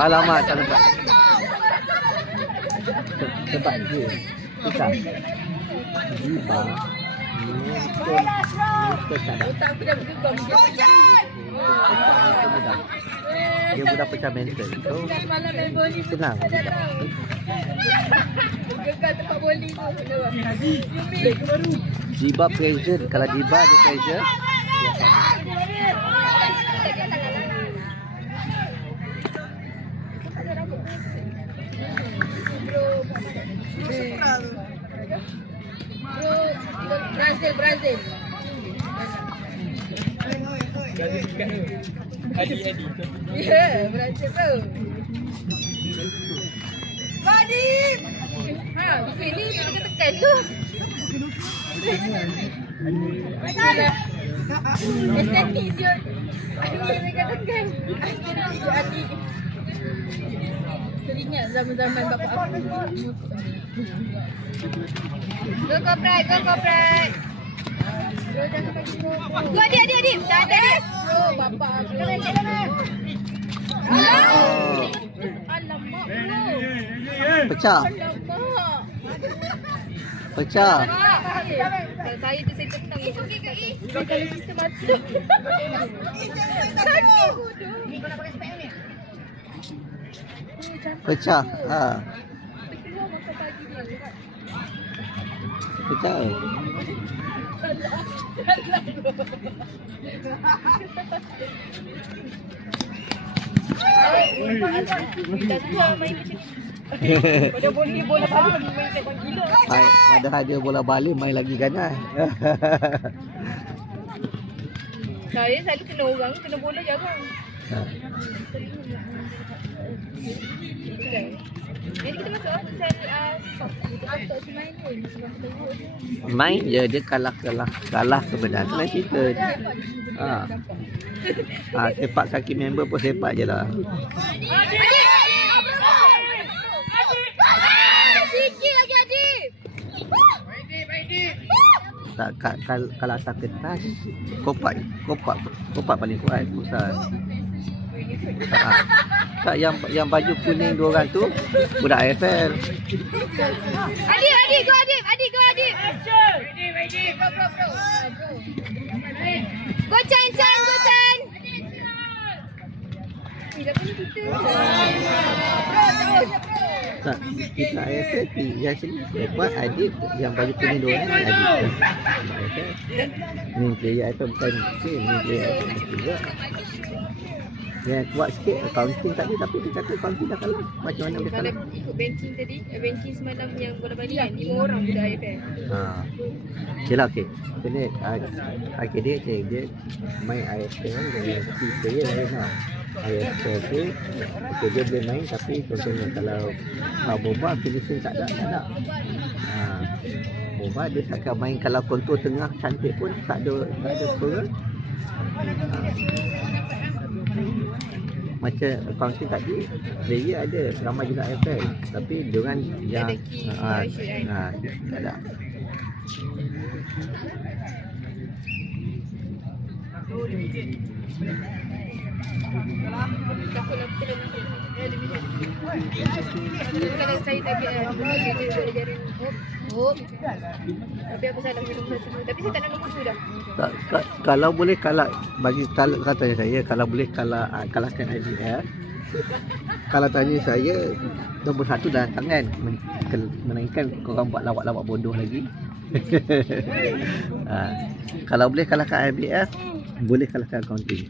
Alamak, tak nampak. Sebab dia pisang. Jiba. Otak aku dah bergegar. Dia mudah pecah mental. So, Malam main bowling pun senang. gegar tempat bowling tu. Jiba pressure. Kalau jiba dia pressure, dia akan. Brazil. Adi. Ya, Brazil tu. Vadim. Ha, ini tekan tu. Estetik siot. Aduh, tekan. Estetik Adi. Teringat zaman-zaman bapak aku. Go corporate. Go adik. Dah ada. Bro, bapak aku. Alamak, bro. Pecah. Pecah. Saya tu saya tenang. Kalau kita mati. Kaki bodoh. Pecah. Ha. Pecah. Pada bola balik main tekon gila. Padahal dia bola balik main lagi kan. Saya selalu kena orang, kena bola jarang. Jadi kita masuk futsal top main pun. Main je dia kalah kebenaran tu lain cerita. Sepak kaki member pun sepak je lah. Sikit lagi Adik. Tak, kalau atas kertas kopak paling kuat pusat. Tak, yang baju kuning dua orang tu budak AFL. Adik, go Adik. Go Chan. Tak, kita AFL yang sini kuat Adik, yang baju kuning dua orang Adik. Ni player atau bukan ni player juga. Yang kuat sikit accounting tadi, tapi dia kata accounting dah kalah. Macam mana dia kalah? Ikut banking tadi, banking semalam yang bola balik kan 5 orang budak AFL. Okay lah, okay. Kena dia main AFL dengan key player lain lah. AFL tu dia boleh main, tapi contohnya kalau Boba finishing tak ada. Boba dia takkan main kalau kontur tengah cantik pun tak ada scorer. Macam accounting tadi, player ada ramai juga AFL, tapi diorang yang tak ada. Kalau saya tak tapi aku salah minum satu. Tapi saya tak nak minum sudah. Kalau boleh kalah, bagi katanya saya, kalau boleh kalahkan IBF. Kalau tanya saya, nombor satu dah tangan. Melainkan korang buat lawak-lawak bodoh lagi. Kalau boleh kalahkan IBF, boleh kalahkan accounting.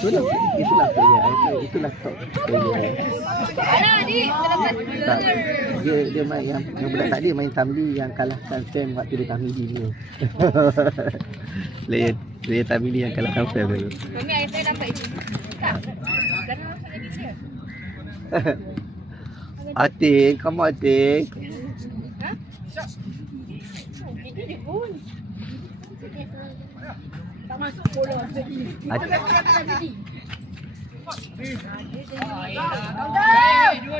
Itulah player. Itulah top player. Dia main yang budak tadi main Tamli yang kalahkan Sam waktu dia Tamli ni. player Tamli yang kalahkan Sam dulu. Kami AFL dapat itu. Tak. Jangan masuk lagi dia. Atik, kamu Atik. Ini dia pun. Tak masuk bola tadi. Dua.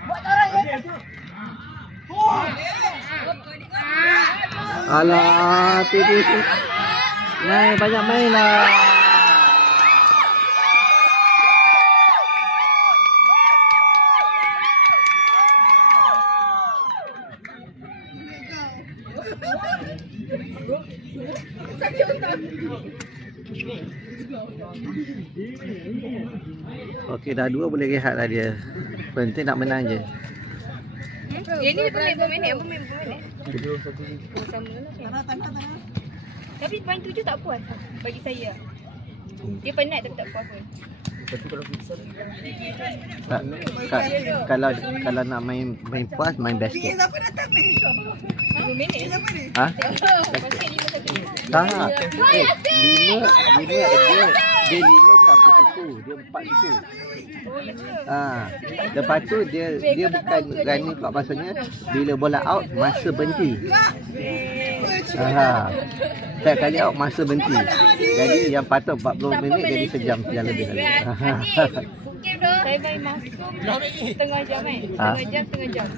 Buat orang ya. Alah, tu dia. Main, banyak main lah. Okey, dah 2 boleh rehat lah dia. Penting nak menang je. Yang ni pemain berapa minit? Apa main berapa minit? Oh, sama lah. Tapi main 7 tak puas bagi saya. Dia penat tapi tak puas pun. Kalau nak main puas, main basket. 5 minit. Ha? Basket 5 1. Tak. 5 dia 5 1 suku, dia 4 suku. Oh, ya ke? Lepas tu dia bukan running clock, maksudnya bila bola out masa berhenti. Setiap kali out masa berhenti. Jadi yang patut 40 minit jadi sejam lebih lagi. Saya main masuk setengah jam kan? Setengah jam.